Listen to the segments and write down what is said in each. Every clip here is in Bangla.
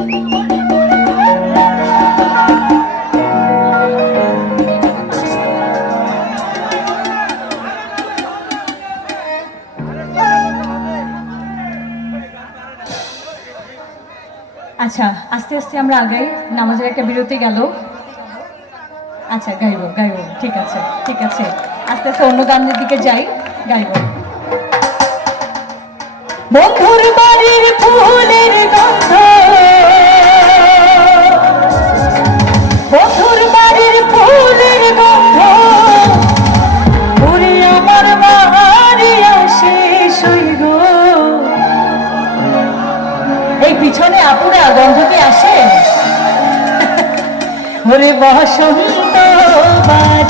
আচ্ছা আস্তে আস্তে আমরা আগাই। নামাজের একটা বিরতি গেল। আচ্ছা গাইব গাইব। ঠিক আছে ঠিক আছে। আস্তে আস্তে অন্য গানের দিকে যাই, গাইব। বন্ধুর বাড়ির ফুলের গন্ধ পিছনে আপুরা গন্ধ কি আসেন বলে বসন্ত বাজ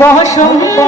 বসন্ত